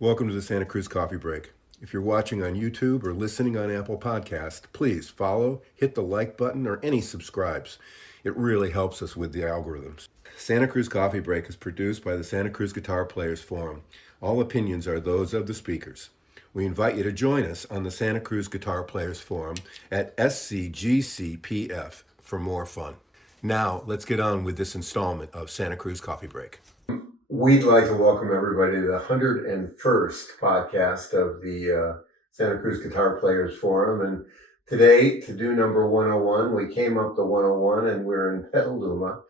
Welcome to the Santa Cruz Coffee Break. If you're watching on YouTube or listening on Apple Podcast, please follow, hit the like button, or any subscribes. It really helps us with the algorithms. Santa Cruz Coffee Break is produced by the Santa Cruz Guitar Players Forum. All opinions are those of the speakers. We invite you to join us on the Santa Cruz Guitar Players Forum at SCGCPF for more fun. Now, let's get on with this installment of Santa Cruz Coffee Break. We'd like to welcome everybody to the 101st podcast of the Santa Cruz Guitar Players Forum. And today, to do number 101, we came up to 101 and we're in Petaluma.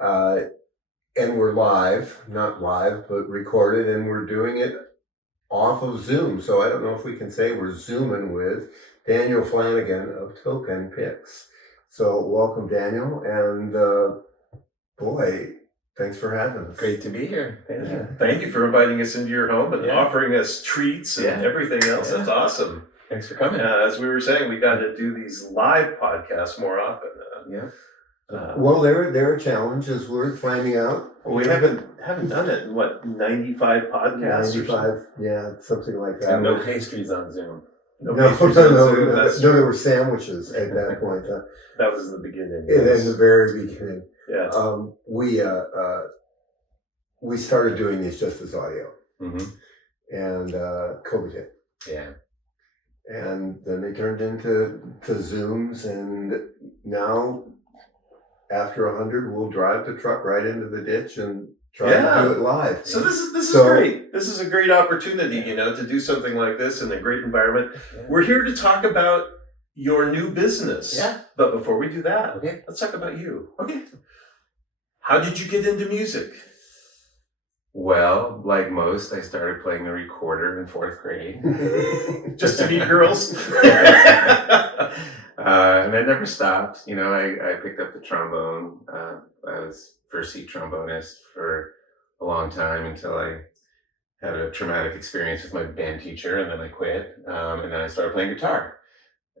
And we're live, not live, but recorded, and we're doing it off of Zoom. So I don't know if we can say we're Zooming with Daniel Flanagan of Token Picks. So welcome, Daniel. And boy, thanks for having us. Great to be here. Thank you. Thank you for inviting us into your home and offering us treats and everything else. That's awesome. Thanks for coming. As we were saying, we got to do these live podcasts more often. Well, they're a challenge, as we're finding out. We haven't done it in 95 podcasts 95, something like that. And no pastries on Zoom. No, there were sandwiches at that point. That was in the beginning. In the very beginning. Yeah. We started doing these just as audio. Mm-hmm. And COVID hit. Yeah. And then they turned into Zooms, and now after 100, we'll drive the truck right into the ditch and try to do it live. So this is great. This is a great opportunity, to do something like this in a great environment. Yeah. We're here to talk about your new business. Yeah. But before we do that, okay, let's talk about you. Okay. How did you get into music? Well, like most, I started playing the recorder in 4th grade. Just to meet girls? And I never stopped. I picked up the trombone. I was first seat trombonist for a long time until I had a traumatic experience with my band teacher, and then I quit. And then I started playing guitar,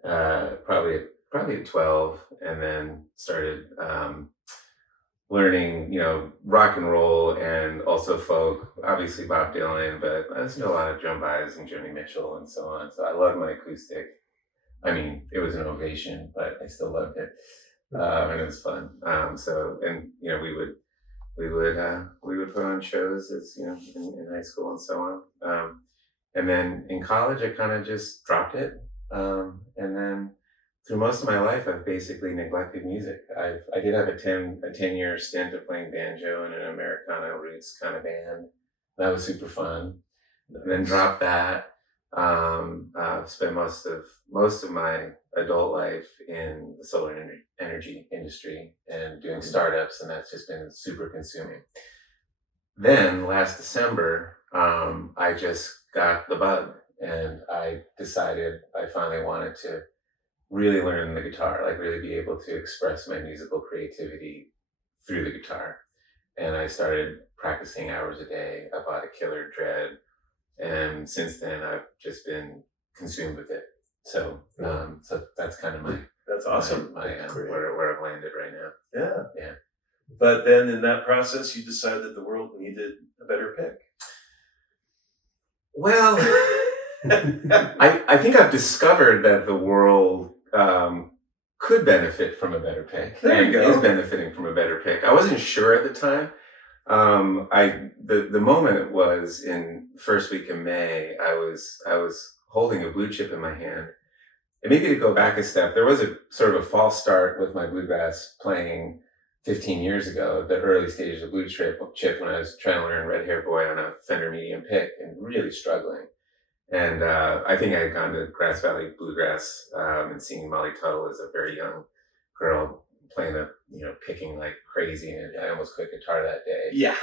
probably at 12, and then started learning, rock and roll and also folk, obviously Bob Dylan, but I listened to a lot of Joan Baez and Joni Mitchell and so on. So I love my acoustic. I mean, it was an ovation, but I still loved it. And it was fun. We would put on shows as, in high school and so on. And then in college, I kind of just dropped it. And then through most of my life, I've basically neglected music. I did have a 10-year stint of playing banjo in an Americana roots kind of band. That was super fun. And then dropped that. Spent most of my adult life in the solar energy industry and doing startups, and that's just been super consuming. Then last December, I just got the bug, and I decided I finally wanted to really learn the guitar, like really be able to express my musical creativity through the guitar. And I started practicing hours a day. I bought a killer dread, and since then I've just been consumed with it. So that's kind of that's awesome. Where I've landed right now. Yeah. But then in that process, you decided the world needed a better pick. Well, I think I've discovered that the world could benefit from a better pick. There you go. Is benefiting from a better pick. I wasn't sure at the time. The moment was in the first week of May. I was holding a blue chip in my hand. And maybe to go back a step, there was a sort of a false start with my bluegrass playing 15 years ago, the early stages of blue chip when I was trying to learn Red Hair Boy on a Fender medium pick and really struggling. And I think I had gone to Grass Valley Bluegrass and seen Molly Tuttle as a very young girl playing picking like crazy, and I almost quit guitar that day. Yeah.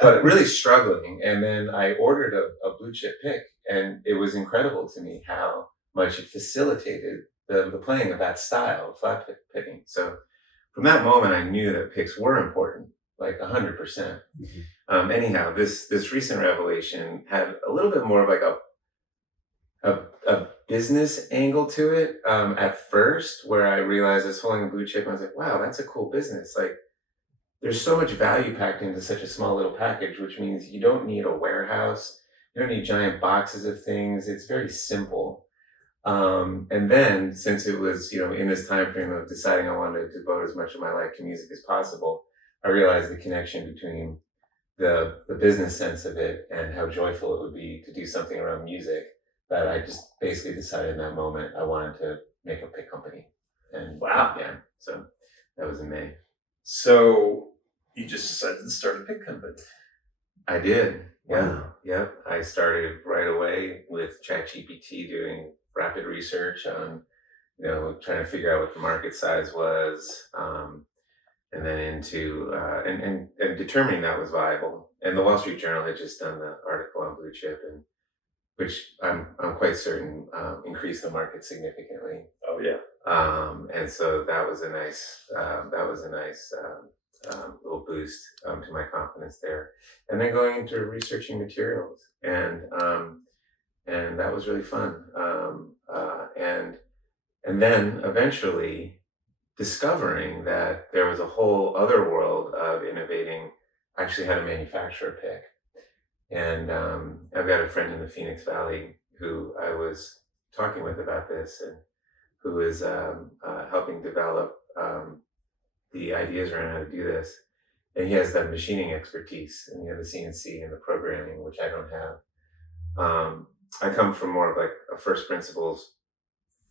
But really struggling. And then I ordered a blue chip pick, and it was incredible to me how much it facilitated the playing of that style of flat picking. So from that moment, I knew that picks were important, like 100%. Mm-hmm. Anyhow, this recent revelation had a little bit more of like a business angle to it at first, where I realized I was holding a blue chip and I was like, wow, that's a cool business. Like, there's so much value packed into such a small little package, which means you don't need a warehouse. you don't need giant boxes of things. It's very simple. And then since it was, in this time frame of deciding I wanted to devote as much of my life to music as possible, I realized the connection between the business sense of it and how joyful it would be to do something around music, that I just basically decided in that moment I wanted to make a pick company. And Wow. yeah, so that was in May. So you just decided to start a pick company. I did. Yeah. Wow. Yep. I started right away with ChatGPT doing rapid research on, trying to figure out what the market size was, and then into and determining that was viable. And the Wall Street Journal had just done the article on blue chip, and which I'm quite certain increased the market significantly. Oh yeah. And so that was a nice little boost to my confidence there. And then going into researching materials, and that was really fun. And then eventually discovering that there was a whole other world of innovating actually how to manufacture a pick. And I've got a friend in the Phoenix Valley who I was talking with about this, and who is helping develop the ideas around how to do this. And he has that machining expertise, and the CNC and the programming, which I don't have. I come from more of like a first principles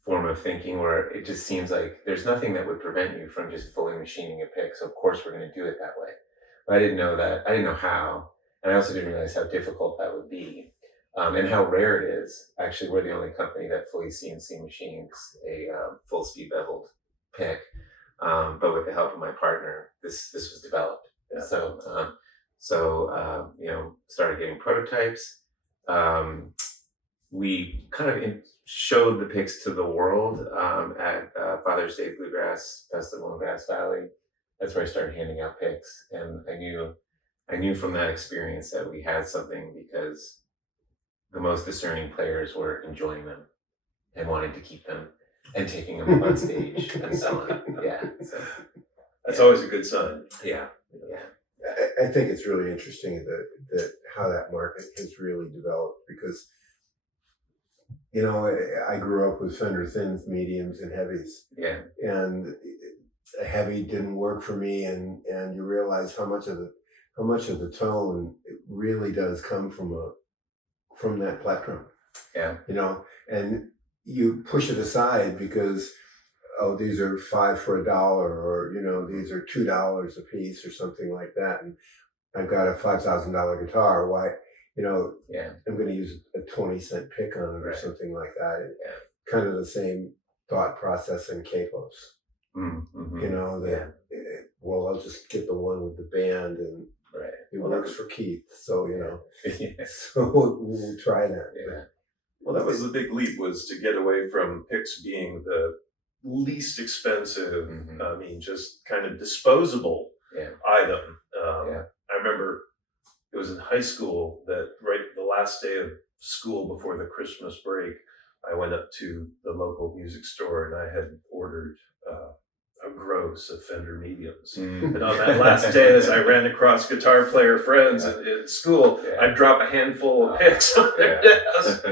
form of thinking, where it just seems like there's nothing that would prevent you from just fully machining a pick. So of course we're going to do it that way. But I didn't know that. I didn't know how. And I also didn't realize how difficult that would be. And how rare it is. Actually, we're the only company that fully CNC machines a full speed beveled pick. But with the help of my partner, this was developed. Yeah. So started getting prototypes. We kind of showed the picks to the world at Father's Day Bluegrass Festival in Grass Valley. That's where I started handing out picks, and I knew from that experience that we had something, because the most discerning players were enjoying them and wanting to keep them and taking them up on stage and so on. Yeah, so That's always a good sign. yeah. I think it's really interesting that how that market has really developed, because I grew up with Fender thins, mediums, and heavies, Yeah. and a heavy didn't work for me, and you realize how much of the tone it really does come from that plectrum. Yeah. And you push it aside because, oh, these are $5 for $1, or these are $2 a piece or something like that, and I've got a $5,000 guitar. Why, Yeah. I'm going to use a 20-cent pick on it or Right. something like that. Yeah. Kind of the same thought process in capos. Mm-hmm. Well, I'll just get the one with the band, and Right. it works for Keith. So, Yeah. so we'll try that. Yeah. Well, that was the big leap, was to get away from picks being the least expensive, Mhm. I mean, just kind of disposable Yeah. item. Yeah. I remember it was in high school that right the last day of school before the Christmas break, I went up to the local music store and I had ordered a gross of Fender mediums. Mm. And on that last day, as I ran across guitar player friends in school, Yeah. I'd drop a handful of picks on their Yeah. desk.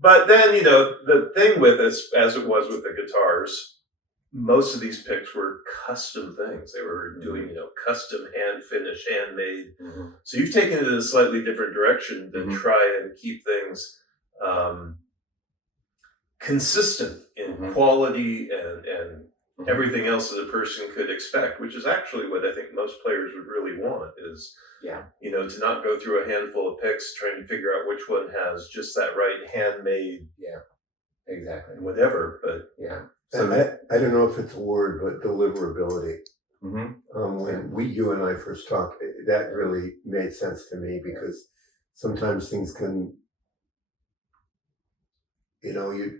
But then, the thing with us, as it was with the guitars, most of these picks were custom things. They were doing, custom hand finished, handmade. Mm-hmm. So you've taken it in a slightly different direction to Mhm. try and keep things consistent in Mhm. quality and Mhm. everything else that a person could expect, which is actually what I think most players would really want, is Yeah. to not go through a handful of picks trying to figure out which one has just that right handmade Exactly. whatever. But Yeah. So I don't know if it's a word, but deliverability. Mm-hmm. When you and I first talked, that really made sense to me, because sometimes things can, you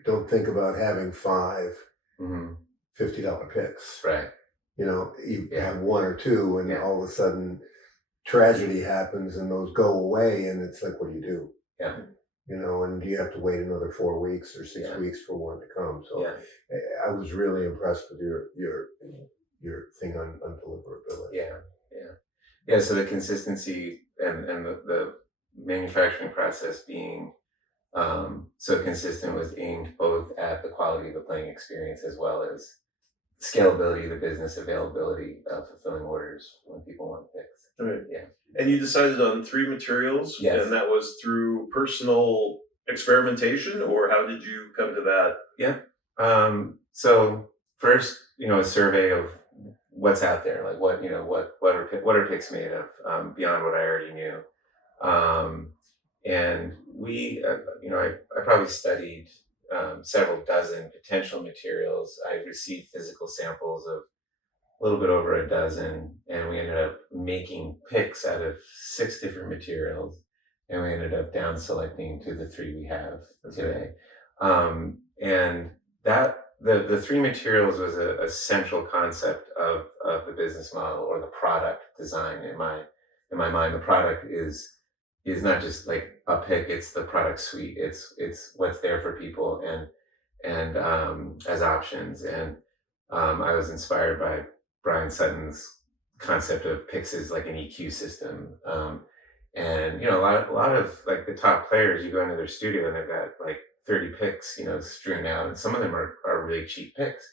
don't think about having 5 Mm-hmm. $50 picks. Right. You Yeah. have 1 or 2, and Yeah. all of a sudden tragedy happens and those go away, and it's like, what do you do? Yeah. And do you have to wait another 4 weeks or 6 Yeah. weeks for one to come? So Yeah. I was really impressed with your thing on deliverability. Yeah. So the consistency and manufacturing process being so consistent was aimed both at the quality of the playing experience as well as scalability of the business, availability of fulfilling orders when people want picks. Right. Yeah. And you decided on 3 materials, Yes. and that was through personal experimentation, or how did you come to that? Yeah. So first, a survey of what's out there, like what are picks made of, beyond what I already knew. And I probably studied several dozen potential materials. I received physical samples of a little bit over a dozen, and we ended up making picks out of 6 different materials, and we ended up down selecting to the 3 we have today. And that the 3 materials was a central concept of the business model or the product design in my mind. The product is not just like a pick; it's the product suite. It's what's there for people and as options. And I was inspired by Brian Sutton's concept of picks as like an EQ system. And a lot of like the top players, you go into their studio and they've got like 30 picks, strewn out, and some of them are really cheap picks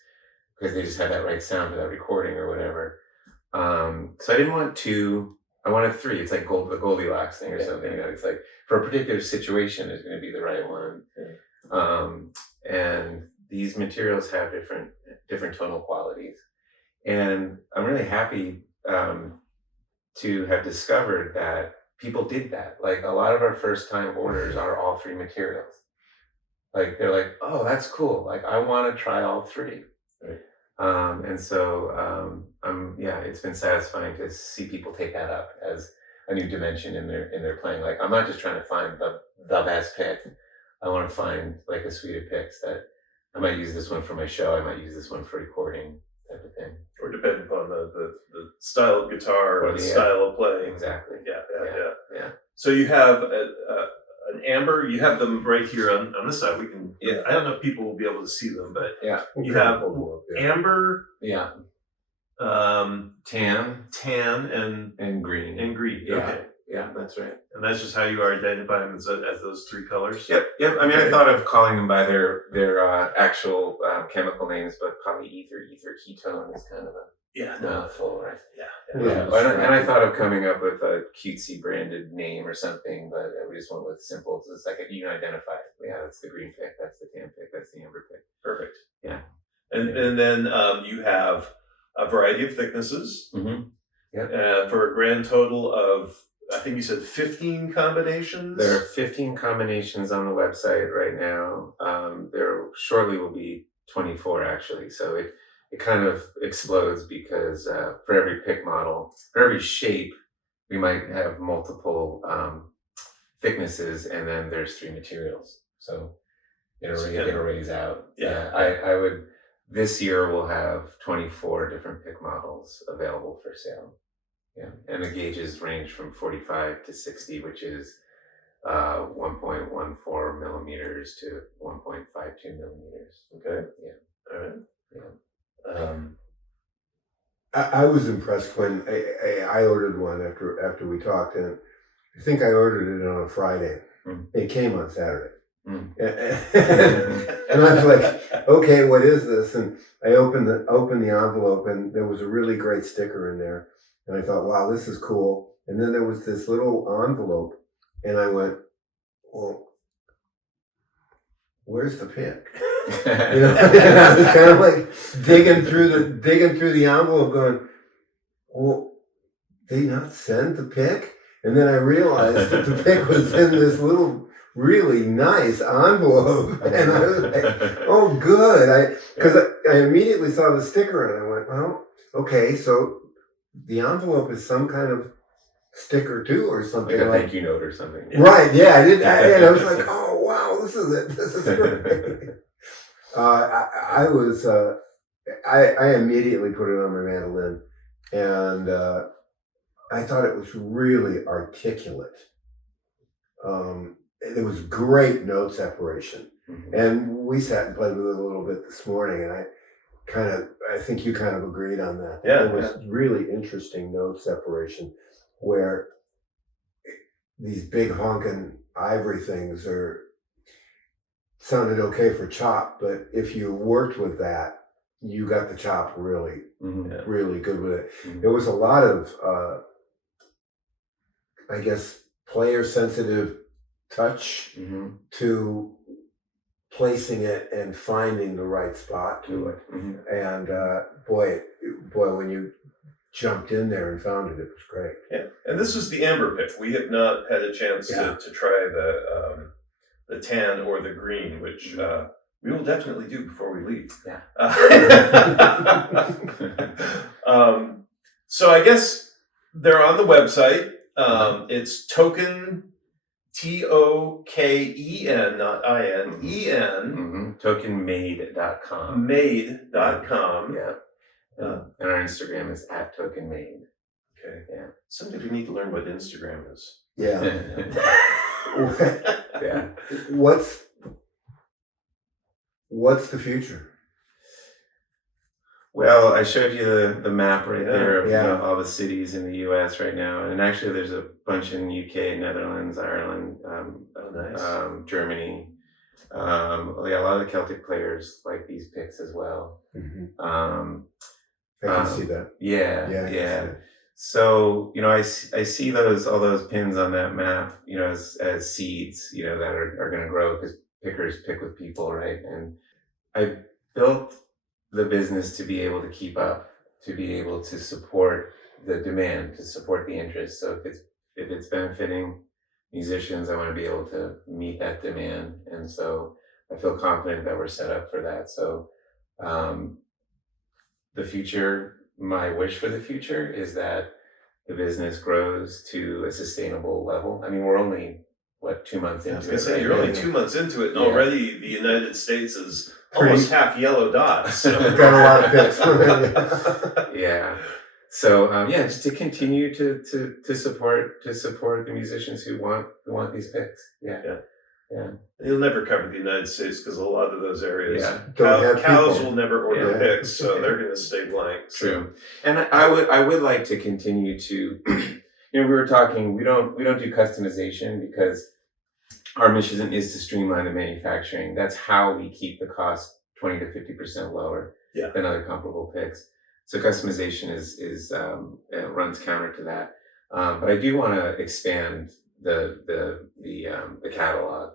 because they just have that right sound for that recording or whatever. So I didn't want 2. I wanted 3. It's like the Goldilocks thing or something. It's like for a particular situation, it's going to be the right one. And these materials have different tonal qualities, and I'm really happy to have discovered that people did that. Like a lot of our first time orders are all 3 materials. Like they're like, oh, that's cool. Like I want to try all 3. Right. And so it's been satisfying to see people take that up as a new dimension in their playing. Like I'm not just trying to find the best pick. I want to find like a suite of picks that I might use this one for my show. I might use this one for recording, type of thing. Or depending upon the style of guitar or the style of playing. Exactly. Yeah. So you have an amber. You have them right here on this side. We can. Yeah. I don't know if people will be able to see them, but you have amber. Yeah. Tan, and green. And green. Yeah. Okay. Yeah, that's right. And that's just how you identify them as those 3 colors. Yep. I mean, I thought of calling them by their actual chemical names, but polyether, ether, ketone is kind of a mouthful, right? Yeah. And I thought of coming up with a cutesy branded name or something, but we just went with simple. So it's like you can identify it. Yeah, that's the green pick. That's the tan pick. That's the amber pick. Perfect. Yeah. And then you have a variety of thicknesses. Mm-hmm. Yep. For a grand total of, I think you said 15 combinations? There are 15 combinations on the website right now. There shortly will be 24 actually. So it kind of explodes because for every pick model, for every shape, we might have multiple thicknesses, and then there's 3 materials. So it arrays out. Yeah. I would, this year we'll have 24 different pick models available for sale. Yeah, and the gauges range from 45 to 60, which is 1.14 millimeters to 1.52 millimeters. Okay. Yeah. All right. Yeah. I was impressed when I ordered one after we talked, and I think I ordered it on a Friday. It came on Saturday. And I was like, okay, what is this? And I opened the envelope, and there was a really great sticker in there. And I thought, wow, this is cool. And then there was this little envelope, and I went, well, where's the pick? And I was kind of like digging through the envelope, going, well, did they not send the pick? And then I realized that the pick was in this little really nice envelope, and I was like, oh, good. Because I immediately saw the sticker, and I went, well, okay, so the envelope is some kind of sticker too, or something like a thank you note or something. Yeah. Right? Yeah, and I was like, oh wow, this is it. This is great. I immediately put it on my mandolin, and I thought it was really articulate. There was great note separation, and we sat and played with it a little bit this morning, and I think you kind of agreed on that. Yeah, it was really interesting note separation, where these big honking ivory things sounded okay for chop, but if you worked with that, you got the chop really, really good with it. There was a lot of, I guess, player sensitive touch to placing it and finding the right spot to it. And boy, when you jumped in there and found it, it was great. Yeah, and this was the amber pick. We have not had a chance to try the tan or the green, which we will definitely do before we leave. Yeah. So I guess they're on the website. It's Token, TOKEN, not IN, EN. Tokenmade.com. Made.com. Yeah. And our Instagram is @tokenmade. Okay. Yeah. Someday we need to learn what Instagram is. Yeah. Yeah. What's the future? Well, I showed you the map right there of Yeah. you know, all the cities in the U.S. right now, and actually there's a bunch in UK, Netherlands, Ireland, Nice. Germany. Yeah, a lot of the Celtic players like these picks as well. I can see that. Yeah, I can see that. So you know, I see all those pins on that map, you know, as seeds, you know, that are going to grow because pickers pick with people, right? And I built the business to be able to keep up, to be able to support the demand, to support the interest. So if it's benefiting musicians, I want to be able to meet that demand, and so I feel confident that we're set up for that. So the future, my wish for the future is that the business grows to a sustainable level. I mean, we're only 2 months into it. I was gonna say, right? you're only 2 months into it, and already the United States is Pretty- almost half yellow dots. So. Got a lot of picks. Yeah. So just to continue to support the musicians who want these picks. Yeah. You'll never cover the United States because a lot of those areas, Don't have cows people. will never order Yeah. picks, so they're going to stay blank. So. True. And I would like to continue to, you know, we were talking. We don't do customization because our mission is to streamline the manufacturing. That's how we keep the cost 20 to 50% lower than other comparable picks. So customization is runs counter to that. But I do want to expand the catalog.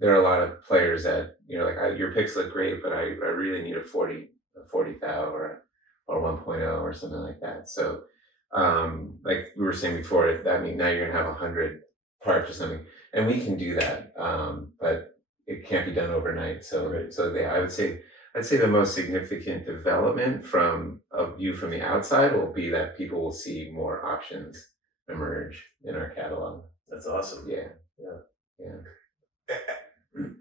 There are a lot of players that, you know, like your picks look great, but I really need a 40 thou or 1.0 or something like that. So like we were saying before, that means now you're gonna have 100 parts or something, and we can do that, but it can't be done overnight. So I'd say the most significant development from a view from the outside will be that people will see more options emerge in our catalog. That's awesome. Yeah.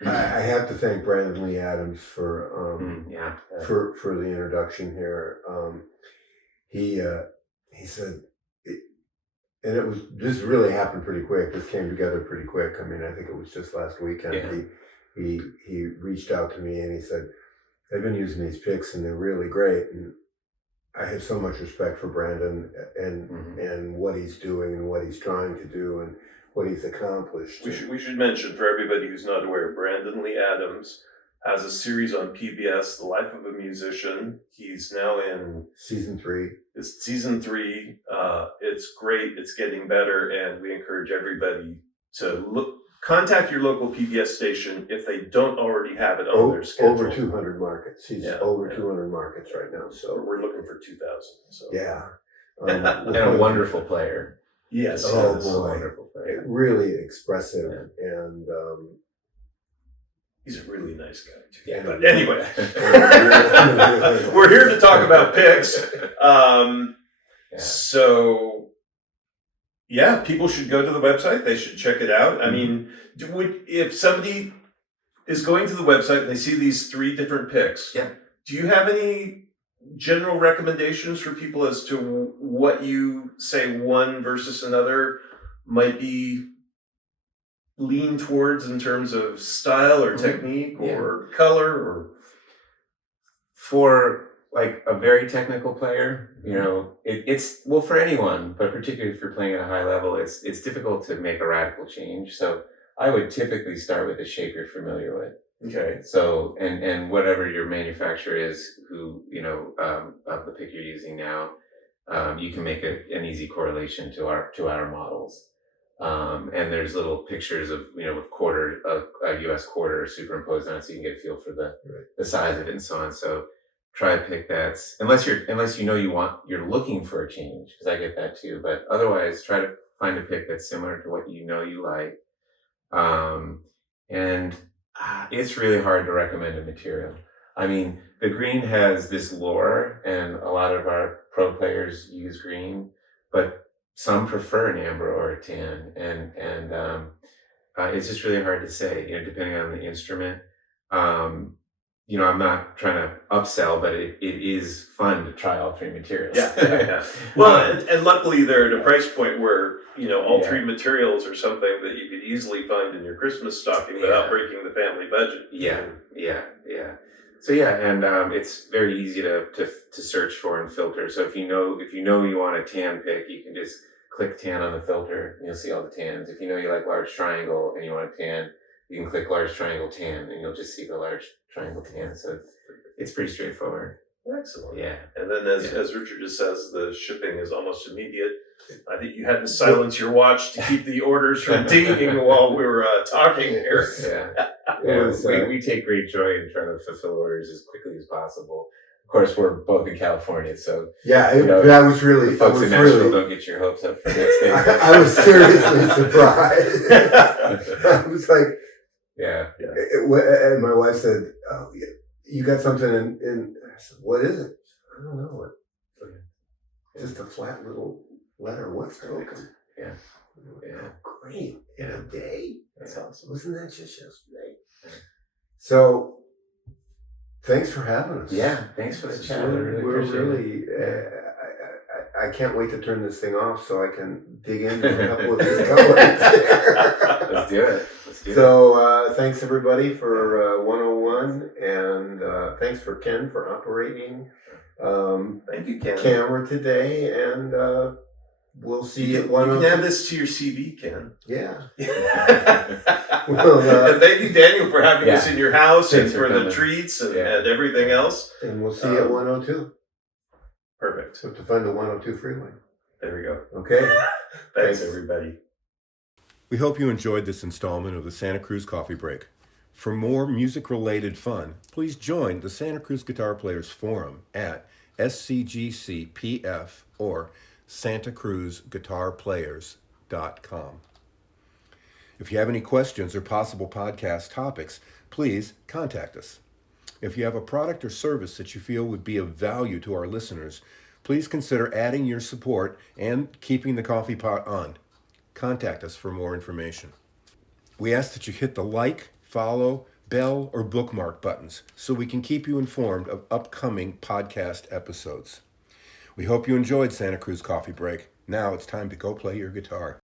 I have to thank Brandon Lee Adams for for the introduction here. He said, and this really happened pretty quick. This came together pretty quick. I mean, I think it was just last weekend. Yeah. He reached out to me and he said, I've been using these picks and they're really great. And I have so much respect for Brandon and what he's doing and what he's trying to do and what he's accomplished. We should mention for everybody who's not aware, Brandon Lee Adams has a series on PBS, The Life of a Musician. He's now in season 3. It's season 3. It's great. It's getting better, and we encourage everybody to contact your local PBS station if they don't already have it on their schedule. Over 200 markets. He's over 200 markets right now. So we're looking for 2,000. So And a wonderful player. Yes. Oh yes. boy. Wonderful player. Really expressive and he's a really nice guy too. Yeah. But anyway, we're here to talk about picks. So people should go to the website. They should check it out. I mean, if somebody is going to the website and they see these 3 different picks, do you have any general recommendations for people as to what you say one versus another might be lean towards in terms of style or technique or color or? For like a very technical player, you know, it's well for anyone, but particularly if you're playing at a high level, it's difficult to make a radical change. So I would typically start with a shape you're familiar with. Okay. So and whatever your manufacturer is, who of the pick you're using now, you can make an easy correlation to our models. And there's little pictures of with a U.S. quarter superimposed on it, so you can get a feel for the size of it and so on. So try to pick that's unless you're looking for a change, because I get that too. But otherwise, try to find a pick that's similar to what you like. And it's really hard to recommend a material. I mean, the green has this lore, and a lot of our pro players use green, but some prefer an amber or a tan, and it's just really hard to say, depending on the instrument. I'm not trying to upsell, but it is fun to try all three materials. Yeah. Well, and luckily they're at a price point where, all three materials are something that you could easily find in your Christmas stocking without breaking the family budget. Yeah. So and it's very easy to search for and filter. So if you know you want a tan pick, you can just click tan on the filter and you'll see all the tans. If you know you like large triangle and you want a tan, you can click large triangle tan and you'll just see the large triangle tan. So it's pretty straightforward. Excellent. Yeah. And then as Richard just says, the shipping is almost immediate. I think you had to silence your watch to keep the orders from dinging while we were talking here. We take great joy in trying to fulfill orders as quickly as possible. Of course, we're both in California, so that was really. Folks in Nashville don't get your hopes up for next day. I was seriously surprised. I was like, and my wife said, "Oh, you got something in." I said, "What is it?" I don't know. Just a flat little letter. What's broken? Yeah. Oh, great. In a day? That's awesome. Wasn't that just yesterday? So, thanks for having us. Yeah, thanks for the chat. I can't wait to turn this thing off so I can dig into a couple of these colors. Let's do it. So, thanks everybody for 101, and thanks for Ken for operating thank you, Ken. camera today, and we'll see you at 102. You can add this to your CV, Ken. Yeah. And thank you, Daniel, for having us in your house. Thanks and for coming. the treats and everything else. And we'll see you at 102. Perfect. So to find the 102 freeway. There we go. Okay. Thanks, everybody. We hope you enjoyed this installment of the Santa Cruz Coffee Break. For more music-related fun, please join the Santa Cruz Guitar Players Forum at SCGCPF or SantaCruzGuitarPlayers.com. If you have any questions or possible podcast topics, please contact us. If you have a product or service that you feel would be of value to our listeners, please consider adding your support and keeping the coffee pot on. Contact us for more information. We ask that you hit the like, follow, bell, or bookmark buttons so we can keep you informed of upcoming podcast episodes. We hope you enjoyed Santa Cruz Coffee Break. Now it's time to go play your guitar.